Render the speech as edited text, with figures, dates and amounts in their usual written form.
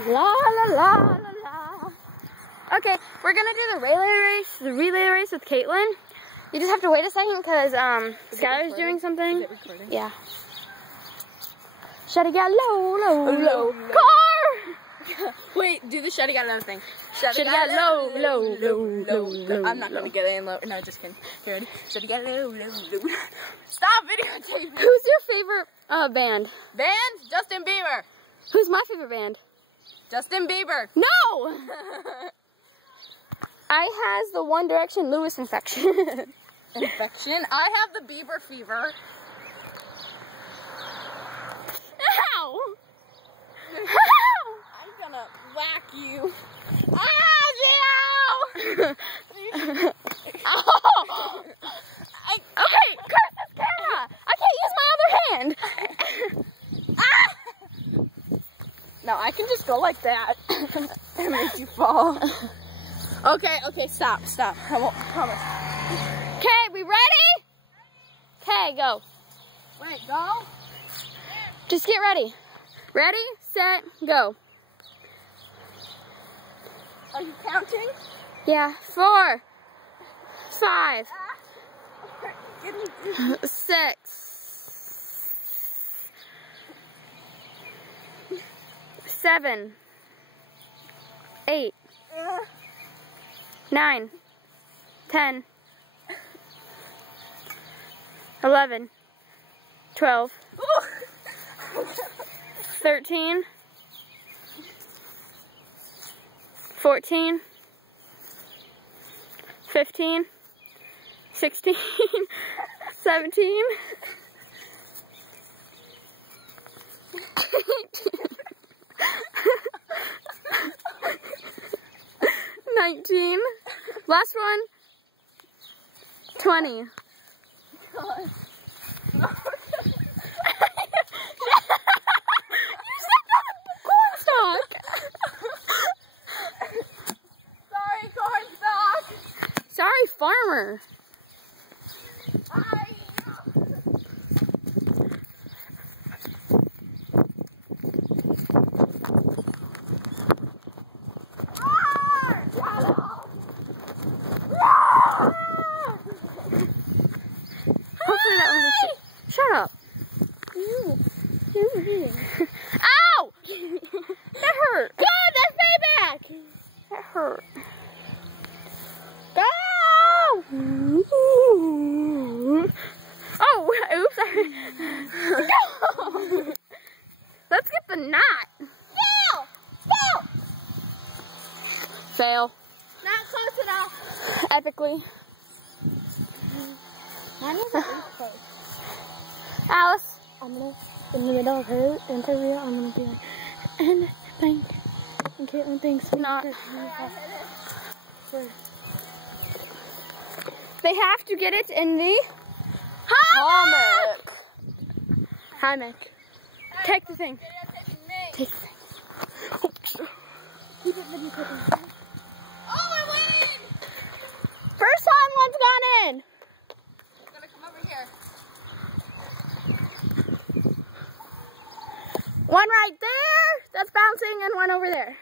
La la la la la. Okay, we're gonna do the relay race with Caitlin. You just have to wait a second because Skylar's doing something. Is it recording? Yeah. Shut it got low. Car! Wait, do the shut it got low thing. Shut it got low. I'm not gonna get in low. No, just kidding. You ready? Shut it got low. Stop videotaping. Who's your favorite band? Band? Justin Bieber. Who's my favorite band? Justin Bieber. No! I has the One Direction Lewis infection. Infection? I have the Bieber fever. Ow! I'm gonna whack you. Ah, Gio! Oh! Okay, curse this camera! I can't use my other hand! No, I can just go like that. It makes you fall. Okay, stop. I won't promise. Okay, we ready? Okay, go. Wait, go? Just get ready. Ready, set, go. Are you counting? Yeah, 4, 5, Give me 6, 7, 8, 9, 10, 11, 12, 13, 14, 15, 16, 17, 19, last one, 20. You stepped on the cornstalk. Sorry, cornstalk. Sorry, farmer. Hopefully that was shut up. Ow! That hurt. God, that's payback. That hurt. Go! Oh, oops. Go! Let's get the knot. Go! Fail. Not close enough. Epically. Mine was at least close. Alice. I'm gonna, in the middle of her interview, I'm gonna be like, and blank. And Caitlin thinks we Not. for They have to get it in the Hammock. hammock. Take the thing. Take the thing. keep it video clipping. Oh, I win! First time one's gone in. I'm gonna come over here. One right there. That's bouncing, and one over there.